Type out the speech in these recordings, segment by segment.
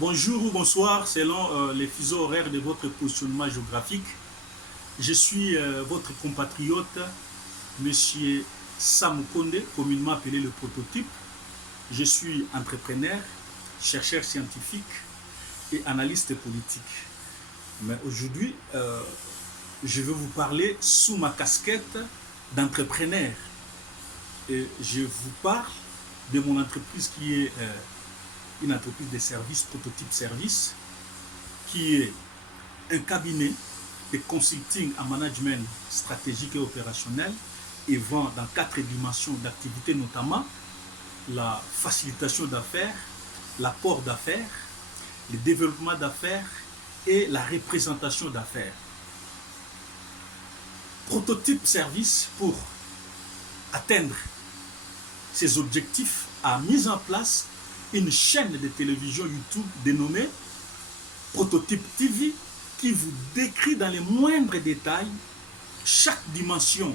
Bonjour ou bonsoir selon les fuseaux horaires de votre positionnement géographique. Je suis votre compatriote, Monsieur Sam Konde, communément appelé le prototype. Je suis entrepreneur, chercheur scientifique et analyste politique. Mais aujourd'hui, je vais vous parler sous ma casquette d'entrepreneur. Et je vous parle de mon entreprise qui est une entreprise de services, prototype service, qui est un cabinet de consulting en management stratégique et opérationnel et vend dans 4 dimensions d'activité, notamment la facilitation d'affaires, l'apport d'affaires, le développement d'affaires et la représentation d'affaires. Prototype service, pour atteindre ces objectifs, a mis en place une chaîne de télévision YouTube dénommée Prototype TV qui vous décrit dans les moindres détails chaque dimension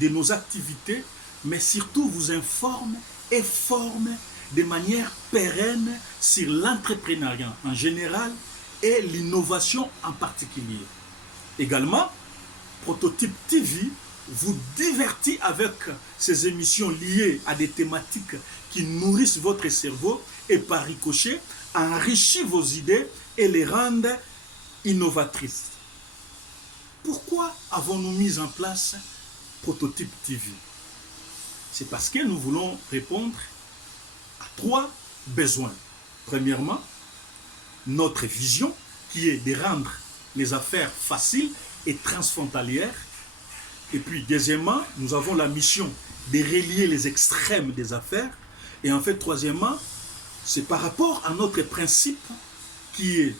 de nos activités, mais surtout vous informe et forme de manière pérenne sur l'entrepreneuriat en général et l'innovation en particulier. Également, Prototype TV vous divertit avec ces émissions liées à des thématiques qui nourrissent votre cerveau et par ricochet enrichit vos idées et les rendent innovatrices. Pourquoi avons-nous mis en place Prototype TV? C'est parce que nous voulons répondre à 3 besoins. Premièrement, notre vision qui est de rendre les affaires faciles et transfrontalières. Et puis, deuxièmement, nous avons la mission de relier les extrêmes des affaires. Et en fait, troisièmement, c'est par rapport à notre principe qui est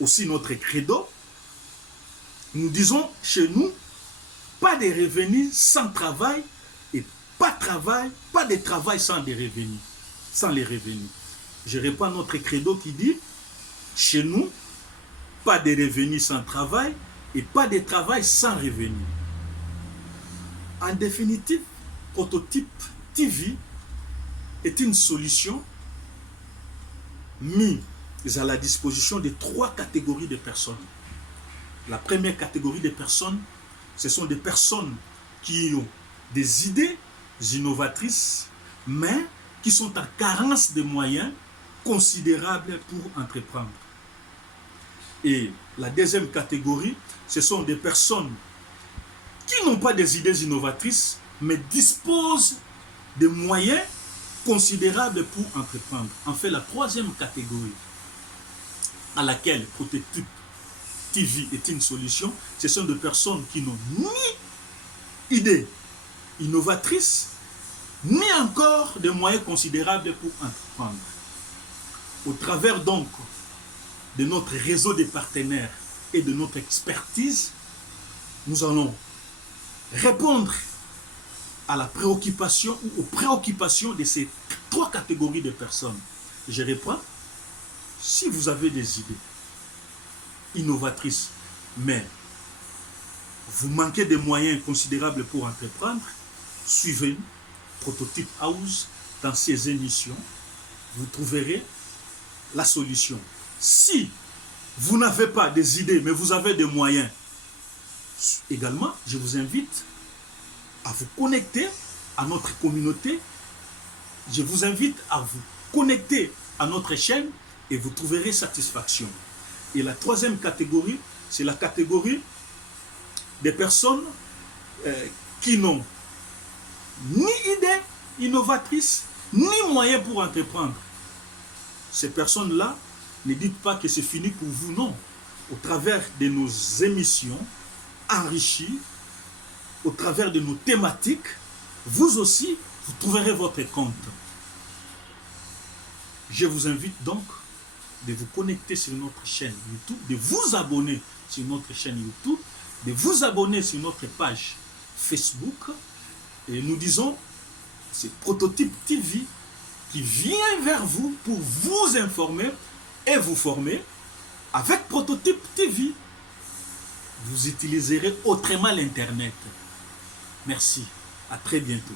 aussi notre credo. Nous disons chez nous, pas de revenus sans travail et pas de travail sans des revenus, sans les revenus. Je réponds à notre credo qui dit, chez nous, pas de revenus sans travail et pas de travail sans revenus. En définitive, Prototype TV est une solution mise à la disposition de 3 catégories de personnes. La première catégorie de personnes, ce sont des personnes qui ont des idées innovatrices, mais qui sont en carence de moyens considérables pour entreprendre. Et la deuxième catégorie, ce sont des personnes qui n'ont pas des idées innovatrices, mais disposent de moyens considérables pour entreprendre. En fait, la troisième catégorie à laquelle Prototype TV est une solution, ce sont des personnes qui n'ont ni idées innovatrices, ni encore de moyens considérables pour entreprendre. Au travers donc de notre réseau de partenaires et de notre expertise, nous allons répondre à la préoccupation ou aux préoccupations de ces 3 catégories de personnes. Je réponds, si vous avez des idées innovatrices, mais vous manquez de moyens considérables pour entreprendre, suivez Prototype House dans ces émissions, vous trouverez la solution. Si vous n'avez pas des idées, mais vous avez des moyens, également, je vous invite à vous connecter à notre communauté. Je vous invite à vous connecter à notre chaîne et vous trouverez satisfaction. Et la troisième catégorie, c'est la catégorie des personnes qui n'ont ni idée innovatrice, ni moyens pour entreprendre. Ces personnes-là, ne dites pas que c'est fini pour vous, non. Au travers de nos émissions enrichies, au travers de nos thématiques, vous aussi, vous trouverez votre compte. Je vous invite donc de vous connecter sur notre chaîne YouTube, de vous abonner sur notre chaîne YouTube, de vous abonner sur notre page Facebook. Et nous disons, c'est Prototype TV qui vient vers vous pour vous informer et vous former. Avec Prototype TV, vous utiliserez autrement l'Internet. Merci. À très bientôt.